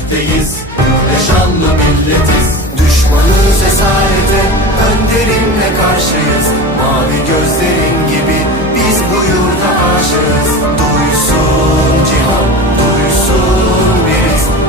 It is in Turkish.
dertteyiz Ne şanlı milletiz Düşmanız esarete Önderimle karşıyız Mavi göz